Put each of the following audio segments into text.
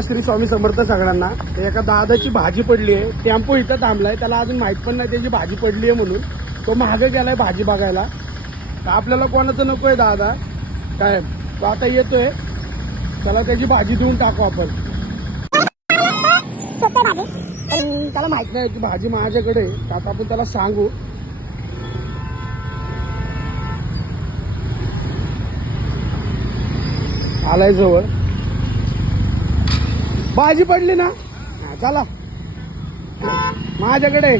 श्री स्वामी समर्थ सगळ्यांना. एका दादाची भाजी पडली आहे, टेम्पो इथं थांबलाय, त्याला अजून माहित पण नाही त्याची भाजी पडली आहे म्हणून. तो मागे गेलाय भाजी बघायला. तर आपल्याला कोणाचं नकोय दादा काय, तो आता येतोय, त्याला त्याची भाजी देऊन टाकू आपण. त्याला माहित नाही की भाजी माझ्याकडे आहे, तर आता आपण त्याला सांगू. आलाय जवळ, भाजी पडली ना, चला माझ्याकडे.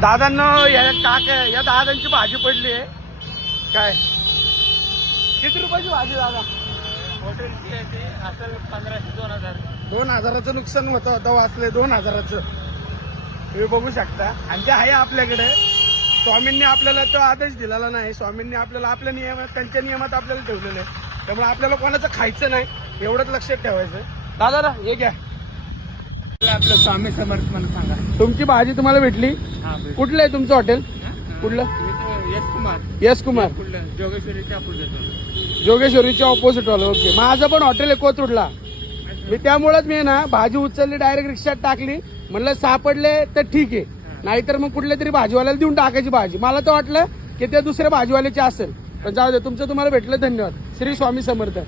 दादांना या दादांची भाजी पडली आहे. काय किती रुपयाची भाजी दादा? हॉटेलची आहे ती असेल 1500-2000. 2000चं नुकसान होतं वाचले 2000चं. तुम्ही बघू शकता. आणि ते आहे आपल्याकडे. स्वामींनी आपल्याला तो आदेश दिलेला नाही. स्वामींनी आपल्याला आपल्या नियमात, त्यांच्या नियमात आपल्याला ठेवलेलं आहे. त्यामुळे आपल्याला कोणाचं खायचं नाही, एवढंच लक्षात ठेवायचं. दादा हे घ्या, आपलं स्वामी समर्थ म्हणून सांगा. तुमची भाजी तुम्हाला भेटली. कुठलं आहे तुमचं हॉटेल? कुठलं? यश कुमार. जोगेश्वरीच्या अपोजिट. जोगेश्वरीच्या ऑपोजिट वाला. ओके. माझं पण हॉटेल आहे कोथरूडला. मी त्यामुळेच मी ना भाजी उचलली, डायरेक्ट रिक्षात टाकली. म्हणलं सापडले तर ठीक आहे, नाहीतर मग कुठल्या तरी भाजीवाल्याला देऊन टाकायची भाजी. मला तर वाटलं की ते दुसऱ्या भाजीवाल्याची असेल, पण जाऊ दे, तुमचं तुम्हाला भेटलं, धन्यवाद. श्री स्वामी समर्थ.